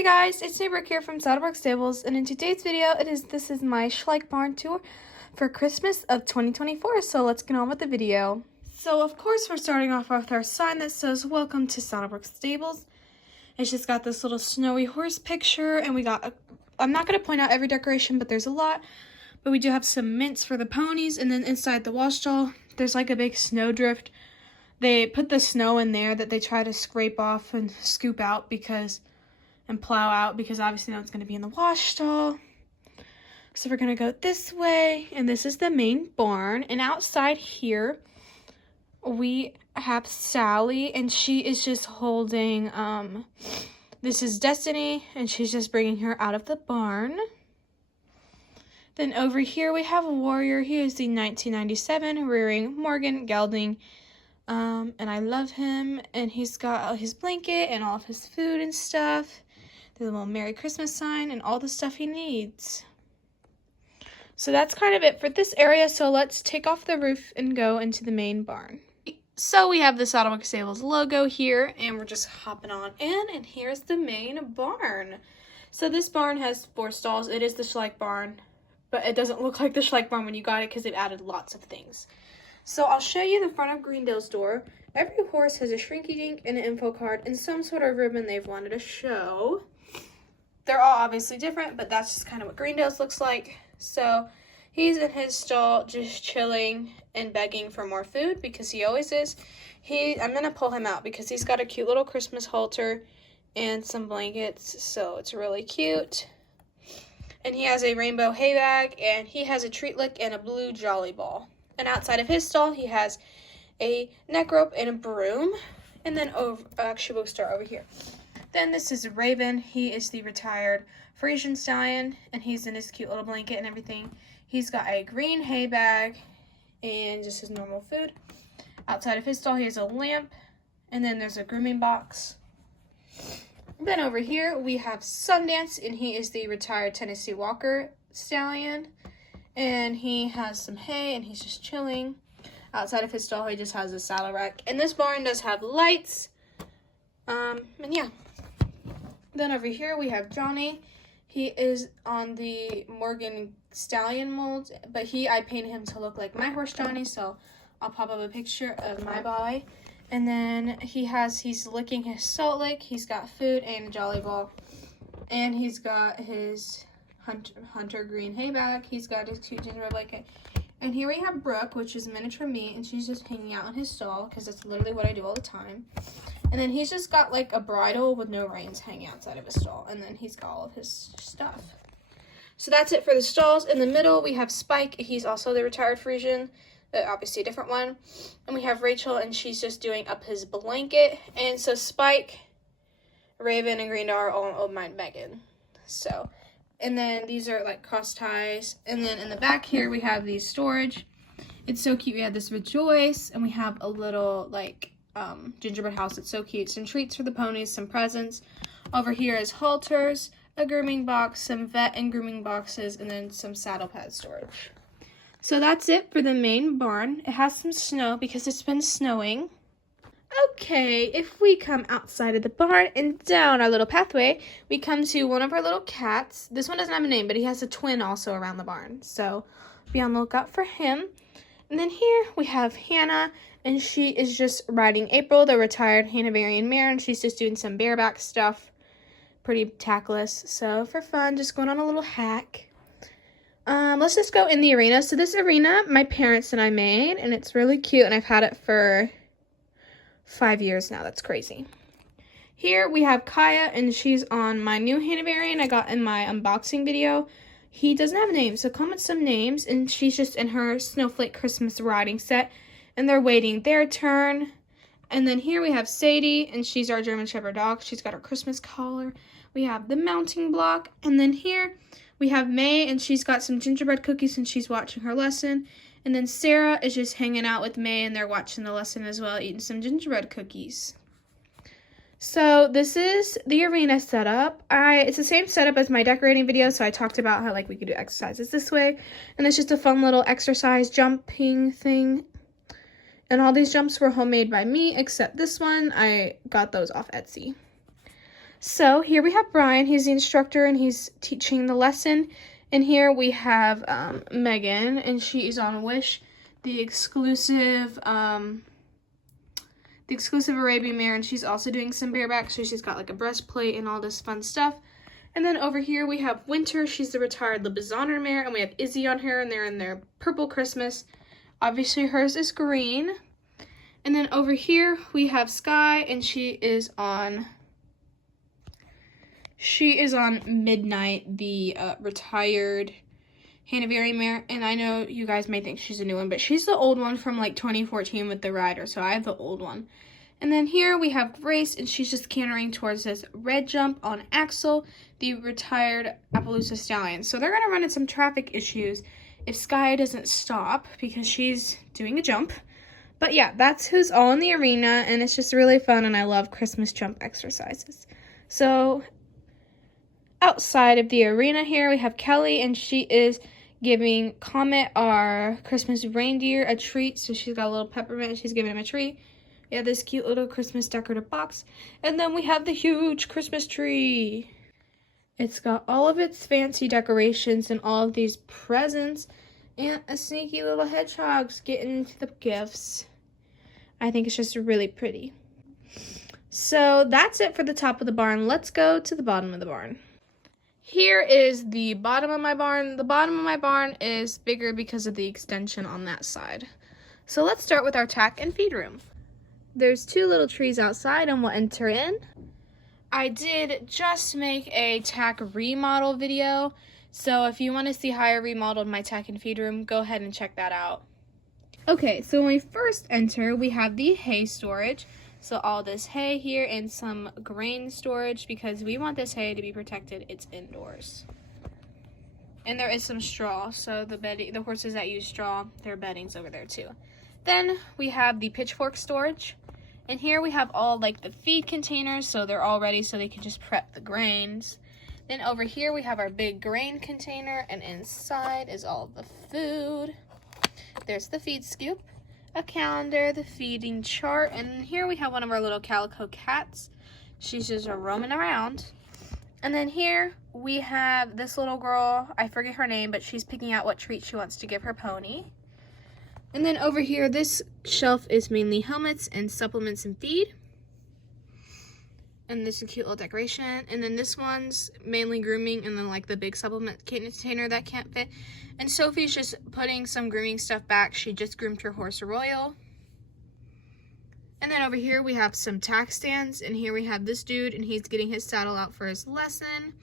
Hey guys, it's Brooke here from Saddlebrook Stables, and in today's video, this is my Schleich barn tour for Christmas of 2024, so let's get on with the video. So of course we're starting off with our sign that says, "Welcome to Saddlebrook Stables." It's just got this little snowy horse picture, and we got, I'm not going to point out every decoration, but there's a lot, but we do have some mints for the ponies, and then inside the wash stall, there's like a big snowdrift. They put the snow in there that they try to scrape off and scoop out and plow out because obviously now it's going to be in the wash stall. So we're going to go this way, and this is the main barn. And outside here, we have Sally, and she is just holding, this is Destiny, and she's just bringing her out of the barn. Then over here we have Warrior. He is the 1997 rearing Morgan gelding. And I love him, and he's got his blanket and all of his food and stuff. The little Merry Christmas sign and all the stuff he needs. So that's kind of it for this area, so let's take off the roof and go into the main barn. So we have the Saddlebrook Stables logo here, and we're just hopping on in, and here's the main barn. So this barn has 4 stalls. It is the Schleich barn, but it doesn't look like the Schleich barn when you got it because they've added lots of things. So I'll show you the front of Greendale's door. Every horse has a shrinky dink and an info card and some sort of ribbon they've wanted to show. They're all obviously different, but that's just kind of what Greendale's looks like. So he's in his stall just chilling and begging for more food because he always is. I'm going to pull him out because he's got a cute little Christmas halter and some blankets, so it's really cute. And he has a rainbow hay bag, and he has a treat lick and a blue jolly ball. And outside of his stall, he has a neck rope and a broom. And then actually we'll start over here. Then this is Raven. He is the retired Frisian stallion, and he's in his cute little blanket and everything. He's got a green hay bag and just his normal food. Outside of his stall, he has a lamp, and then there's a grooming box. Then over here, we have Sundance, and he is the retired Tennessee Walker stallion. And he has some hay, and he's just chilling. Outside of his stall, he just has a saddle rack. And this barn does have lights. And yeah. Then over here, we have Johnny. He is on the Morgan Stallion mold, but I painted him to look like my horse Johnny, so I'll pop up a picture of my boy. And then he's licking his salt lick. He's got food and a jolly ball. And he's got his hunter green hay bag. He's got his cute gingerbread blanket. And here we have Brooke, which is miniature me, and she's just hanging out in his stall because that's literally what I do all the time. And then he's just got like a bridle with no reins hanging outside of his stall, and then he's got all of his stuff. So that's it for the stalls. In the middle we have Spike. He's also the retired Frisian, obviously a different one. And we have Rachel, and she's just doing up his blanket. And so Spike, Raven, and Green are all on my Megan. So. And then these are like cross ties. And then in the back here, we have these storage. It's so cute. We have this Rejoice, and we have a little like gingerbread house. It's so cute. Some treats for the ponies, some presents. Over here is halters, a grooming box, some vet and grooming boxes, and then some saddle pad storage. So that's it for the main barn. It has some snow because it's been snowing. Okay, if we come outside of the barn and down our little pathway, we come to one of our little cats. This one doesn't have a name, but he has a twin also around the barn, so be on the lookout for him. And then here we have Hannah, and she is just riding April, the retired Hanoverian mare, and she's just doing some bareback stuff. Pretty tactless, so for fun, just going on a little hack. Let's just go in the arena. So this arena, my parents and I made, and it's really cute, and I've had it for 5 years now. That's crazy. Here we have Kaya, and she's on my new Hanoverian I got in my unboxing video. He doesn't have a name, so comment some names, and she's just in her Snowflake Christmas riding set, and they're waiting their turn. And then here we have Sadie, and she's our German Shepherd dog. She's got her Christmas collar. We have the mounting block, and then here we have May, and she's got some gingerbread cookies, and she's watching her lesson. And then Sarah is just hanging out with May, and they're watching the lesson as well, eating some gingerbread cookies. So this is the arena setup. It's the same setup as my decorating video, so I talked about how we could do exercises this way. And it's just a fun little exercise jumping thing. And all these jumps were homemade by me, except this one. I got those off Etsy. So here we have Brian. He's the instructor and he's teaching the lesson. And here we have Megan, and she is on Wish, the exclusive Arabian mare, and she's also doing some bareback, so she's got like a breastplate and all this fun stuff. And then over here we have Winter. She's the retired Lebizonder mare, and we have Izzy on her, and they're in their purple Christmas. Obviously hers is green. And then over here we have Sky, and she is on Midnight, the retired Hanoverian mare. And I know you guys may think she's a new one, but she's the old one from like 2014 with the rider, so I have the old one. And then here we have Grace, and she's just cantering towards this red jump on Axel, the retired Appaloosa stallion. So they're going to run into some traffic issues if Sky doesn't stop because she's doing a jump. But yeah, that's who's all in the arena, and it's just really fun, and I love Christmas jump exercises. So outside of the arena here, we have Kelly, and she is giving Comet, our Christmas reindeer, a treat. So she's got a little peppermint, and she's giving him a treat. We have this cute little Christmas decorative box. And then we have the huge Christmas tree. It's got all of its fancy decorations and all of these presents. And a sneaky little hedgehog's getting into the gifts. I think it's just really pretty. So that's it for the top of the barn. Let's go to the bottom of the barn. Here is the bottom of my barn. The bottom of my barn is bigger because of the extension on that side. So let's start with our tack and feed room. There's two little trees outside, and we'll enter in. I did just make a tack remodel video, so if you want to see how I remodeled my tack and feed room, go ahead and check that out. Okay, so when we first enter, we have the hay storage. So all this hay here and some grain storage because we want this hay to be protected. It's indoors. And there is some straw, so the horses that use straw, their bedding's over there too. Then we have the pitchfork storage. And here we have all like the feed containers, so they're all ready so they can just prep the grains. Then over here we have our big grain container, and inside is all the food. There's the feed scoop, a calendar, the feeding chart, and here we have one of our little calico cats. She's just roaming around. And then here we have this little girl, I forget her name, but she's picking out what treat she wants to give her pony. And then over here, this shelf is mainly helmets and supplements and feed. And this is a cute little decoration. And then this one's mainly grooming, and then like the big supplement container that can't fit. And Sophie's just putting some grooming stuff back. She just groomed her horse Royal. And then over here we have some tack stands, and here we have this dude, and he's getting his saddle out for his lesson.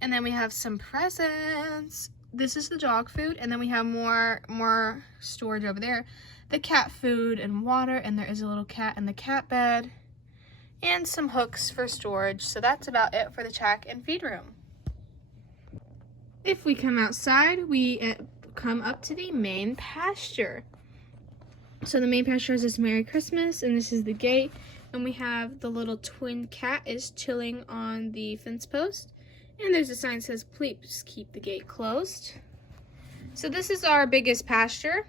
And then we have some presents. This is the dog food, and then we have more storage over there. The cat food and water, and there is a little cat in the cat bed. And some hooks for storage. So that's about it for the tack and feed room. If we come outside, we come up to the main pasture. So the main pasture is this Merry Christmas, and this is the gate. And we have the little twin cat is chilling on the fence post. And there's a sign that says, please keep the gate closed. So this is our biggest pasture.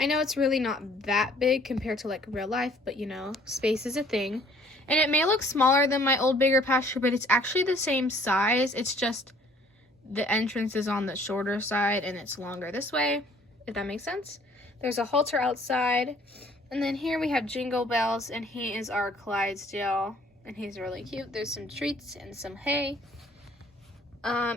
I know it's really not that big compared to like real life, but you know, space is a thing. And it may look smaller than my old bigger pasture, but it's actually the same size. It's just the entrance is on the shorter side and it's longer this way, if that makes sense. There's a halter outside. And then here we have Jingle Bells, and he is our Clydesdale, and he's really cute. There's some treats and some hay.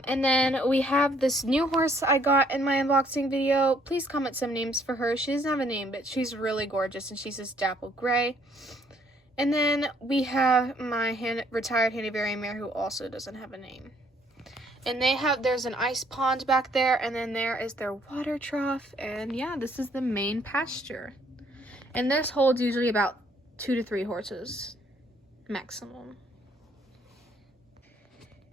And then we have this new horse I got in my unboxing video. Please comment some names for her. She doesn't have a name, but she's really gorgeous, and she's this dapple gray. And then we have my retired Hanoverian mare who also doesn't have a name. And there's an ice pond back there, and then there is their water trough. And yeah, this is the main pasture. And this holds usually about 2 to 3 horses maximum.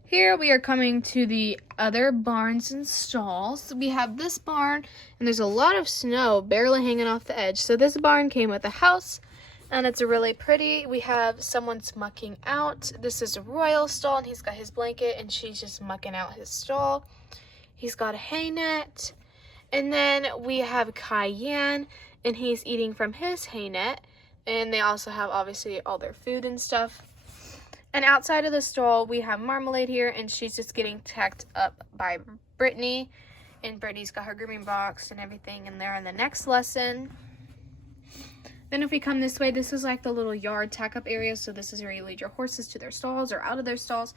Here we are coming to the other barns and stalls. We have this barn, and there's a lot of snow barely hanging off the edge. So this barn came with a house, and it's really pretty. We have someone's mucking out. This is a Royal stall, and he's got his blanket, and she's just mucking out his stall. He's got a hay net. And then we have Cayenne, and he's eating from his hay net. And they also have, obviously, all their food and stuff. And outside of the stall, we have Marmalade here, and she's just getting tacked up by Brittany. And Brittany's got her grooming box and everything in there in the next lesson. Then if we come this way, this is like the little yard tack up area. So this is where you lead your horses to their stalls or out of their stalls.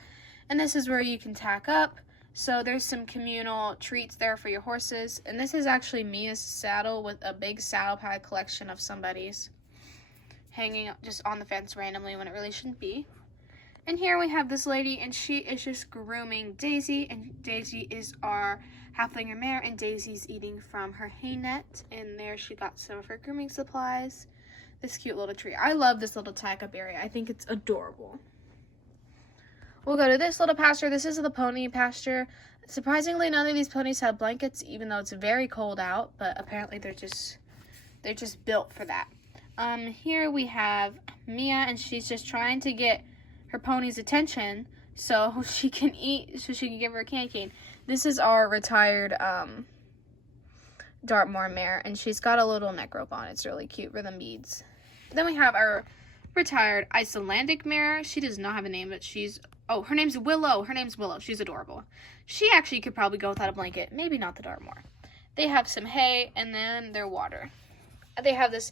And this is where you can tack up. So there's some communal treats there for your horses. And this is actually Mia's saddle with a big saddle pad collection of somebody's hanging just on the fence randomly when it really shouldn't be. And here we have this lady, and she is just grooming Daisy, and Daisy is our halflinger mare, and Daisy's eating from her hay net, and there she got some of her grooming supplies. This cute little tree. I love this little tack up area. I think it's adorable. We'll go to this little pasture. This is the pony pasture. Surprisingly, none of these ponies have blankets, even though it's very cold out, but apparently they're just built for that. Here we have Mia, and she's just trying to get her pony's attention so she can eat, so she can give her a candy cane. This is our retired Dartmoor mare, and she's got a little neck rope on. It's really cute for the beads. Then we have our retired Icelandic mare. She does not have a name, but her name's Willow. Her name's Willow. She's adorable. She actually could probably go without a blanket. Maybe not the Dartmoor. They have some hay, and then their water. They have this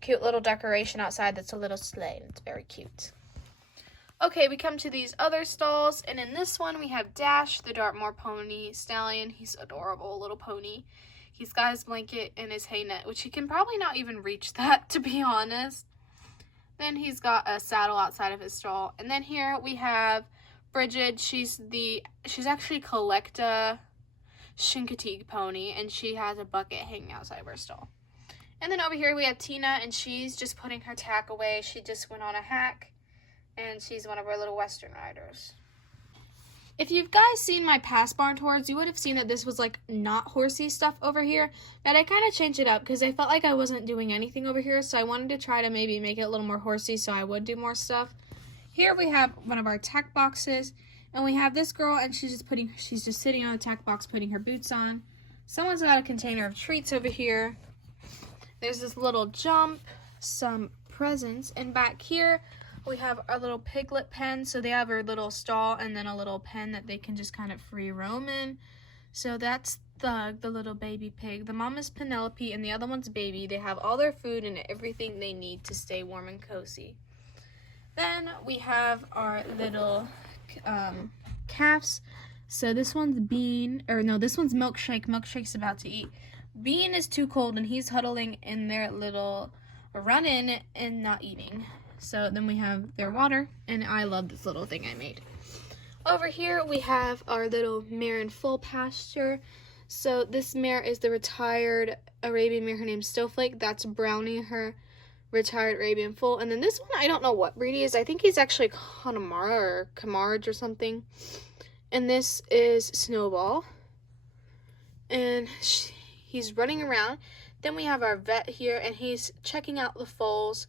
cute little decoration outside that's a little sleigh. It's very cute. Okay, we come to these other stalls, and in this one we have Dash, the Dartmoor pony stallion. He's adorable, little pony. He's got his blanket and his hay net, which he can probably not even reach that, to be honest. Then he's got a saddle outside of his stall. And then here we have Bridget. She's actually Collecta Shinkatig pony, and she has a bucket hanging outside of her stall. And then over here we have Tina, and she's just putting her tack away. She just went on a hack. And she's one of our little Western riders. If you've guys seen my past barn tours, you would have seen that this was like not horsey stuff over here. But I kind of changed it up because I felt like I wasn't doing anything over here. So I wanted to try to maybe make it a little more horsey so I would do more stuff. Here we have one of our tack boxes. And we have this girl, and she's just sitting on a tack box putting her boots on. Someone's got a container of treats over here. There's this little jump, some presents, and back here we have our little piglet pen. So they have a little stall and then a little pen that they can just kind of free roam in. So that's Thug, the little baby pig. The mom is Penelope and the other one's Baby. They have all their food and everything they need to stay warm and cozy. Then we have our little calves. So this one's this one's Milkshake. Milkshake's about to eat. Bean is too cold and he's huddling in their little run-in and not eating. So then we have their water, and I love this little thing I made. Over here we have our little mare in full pasture. So this mare is the retired Arabian mare. Her name's Snowflake. That's Brownie, her retired Arabian full. And then this one, I don't know what breed he is. I think he's actually Connemara or Camargue or something. And this is Snowball. And he's running around. Then we have our vet here, and he's checking out the foals.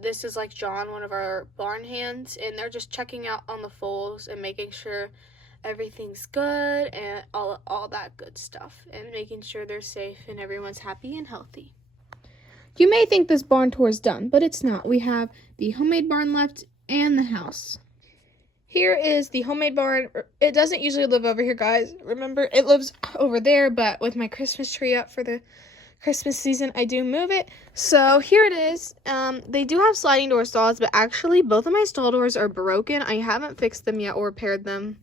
This is like John, one of our barn hands, and they're just checking out on the foals and making sure everything's good and all that good stuff, and making sure they're safe and everyone's happy and healthy. You may think this barn tour is done, but it's not. We have the homemade barn left and the house. Here is the homemade barn. It doesn't usually live over here, guys. Remember, it lives over there, but with my Christmas tree up for the Christmas season, I do move it. So here it is. They do have sliding door stalls, but actually both of my stall doors are broken. I haven't fixed them yet or repaired them.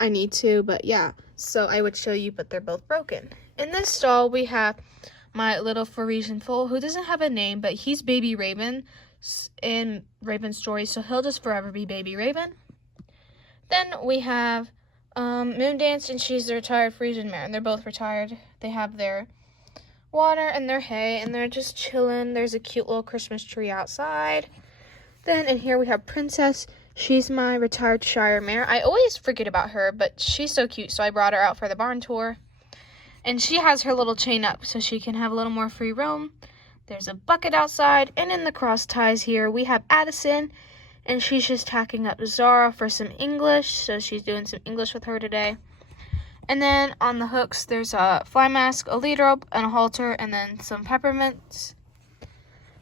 I need to, but yeah. So I would show you, but they're both broken. In this stall, we have my little Parisian foal, who doesn't have a name, but he's Baby Raven in Raven's story, so he'll just forever be Baby Raven. Then we have Moondance, and she's the retired Frisian mare, and they're both retired. They have their water and their hay, and they're just chilling. There's a cute little Christmas tree outside. Then in here we have Princess. She's my retired Shire mare. I always forget about her, but she's so cute, so I brought her out for the barn tour. And she has her little chain up so she can have a little more free roam. There's a bucket outside, and in the cross ties here we have Addison, and she's just tacking up Zara for some English, so she's doing some English with her today. And then on the hooks, there's a fly mask, a lead rope, and a halter, and then some peppermints.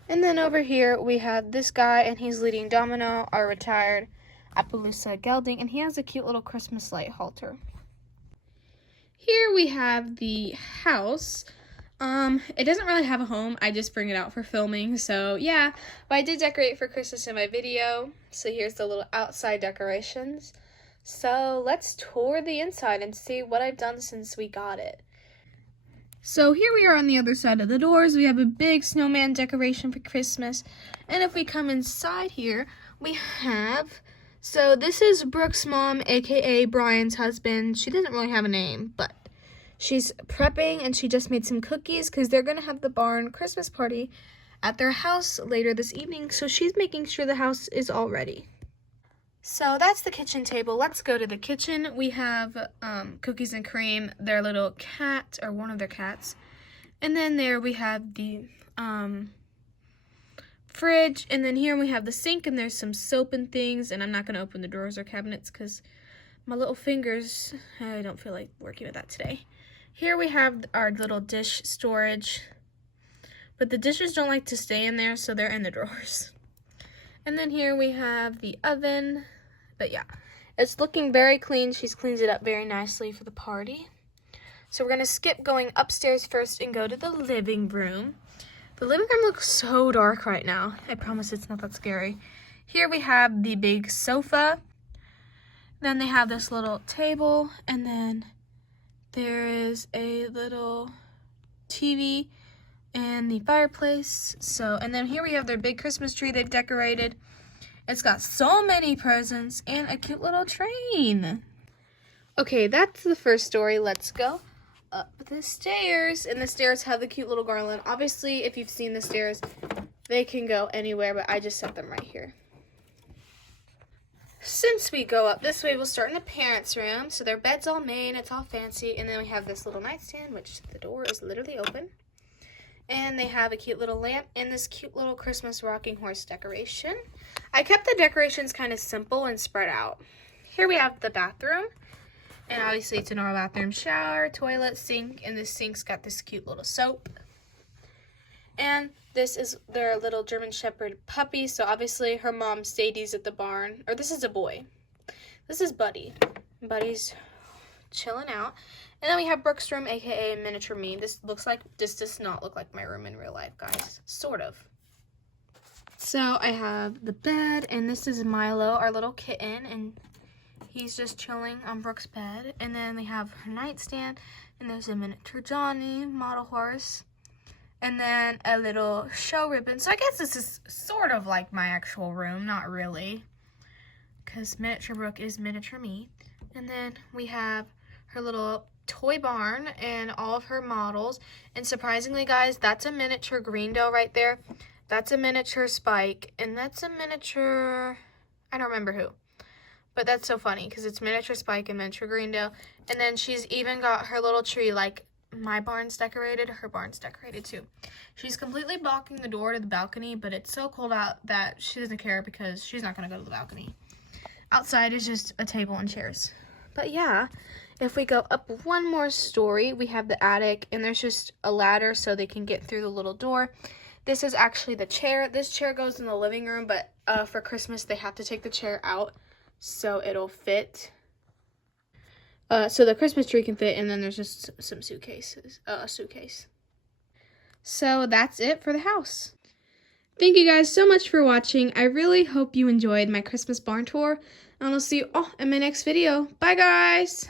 And then over here, we have this guy, and he's leading Domino, our retired Appaloosa gelding, and he has a cute little Christmas light halter. Here we have the house. It doesn't really have a home. I just bring it out for filming, so yeah. But I did decorate for Christmas in my video. So here's the little outside decorations. So let's tour the inside and see what I've done since we got it. So here we are on the other side of the doors. We have a big snowman decoration for Christmas. And if we come inside here, we have... So this is Brooke's mom, aka Brian's husband. She doesn't really have a name, but she's prepping and she just made some cookies because they're going to have the barn Christmas party at their house later this evening. So she's making sure the house is all ready. So that's the kitchen table. Let's go to the kitchen. We have cookies and cream, their little cat, or one of their cats. And then there we have the fridge, and then here we have the sink, and there's some soap and things, and I'm not going to open the drawers or cabinets because my little fingers, I don't feel like working with that today. Here we have our little dish storage, but the dishes don't like to stay in there, so they're in the drawers. And then here we have the oven, but yeah, it's looking very clean. She's cleaned it up very nicely for the party. So we're going to skip going upstairs first and go to the living room. The living room looks so dark right now. I promise it's not that scary. Here we have the big sofa. Then they have this little table. And then there is a little TV and the fireplace. And then here we have their big Christmas tree they've decorated. It's got so many presents and a cute little train. Okay, that's the first story. Let's go up the stairs, and the stairs have the cute little garland. Obviously, if you've seen the stairs, they can go anywhere, but I just set them right here. Since we go up this way, we'll start in the parents' room. So their bed's all made, it's all fancy, and then we have this little nightstand, which the door is literally open. And they have a cute little lamp and this cute little Christmas rocking horse decoration. I kept the decorations kind of simple and spread out. Here we have the bathroom. And obviously it's a normal bathroom, shower, toilet, sink, and this sink's got this cute little soap. And this is their little German Shepherd puppy, so obviously her mom Sadie's at the barn. Or this is a boy. This is Buddy. Buddy's chilling out. And then we have Brooke's room, aka miniature me. This does not look like my room in real life, guys. Sort of. So I have the bed, and this is Milo, our little kitten, and he's just chilling on Brooke's bed. And then they have her nightstand. And there's a miniature Johnny model horse. And then a little show ribbon. So I guess this is sort of like my actual room. Not really. Because miniature Brooke is miniature me. And then we have her little toy barn and all of her models. And surprisingly, guys, that's a miniature Greendale right there. That's a miniature Spike. And that's a miniature... I don't remember who. But that's so funny because it's miniature Spike and miniature Greendale. And then she's even got her little tree like my barn's decorated. Her barn's decorated too. She's completely blocking the door to the balcony, but it's so cold out that she doesn't care because she's not going to go to the balcony. Outside is just a table and chairs. But yeah, if we go up one more story, we have the attic. And there's just a ladder so they can get through the little door. This is actually the chair. This chair goes in the living room, but for Christmas they have to take the chair out so it'll fit. So the Christmas tree can fit, and then there's just some suitcases, a suitcase. So that's it for the house. Thank you guys so much for watching. I really hope you enjoyed my Christmas barn tour, and I'll see you all in my next video. Bye, guys!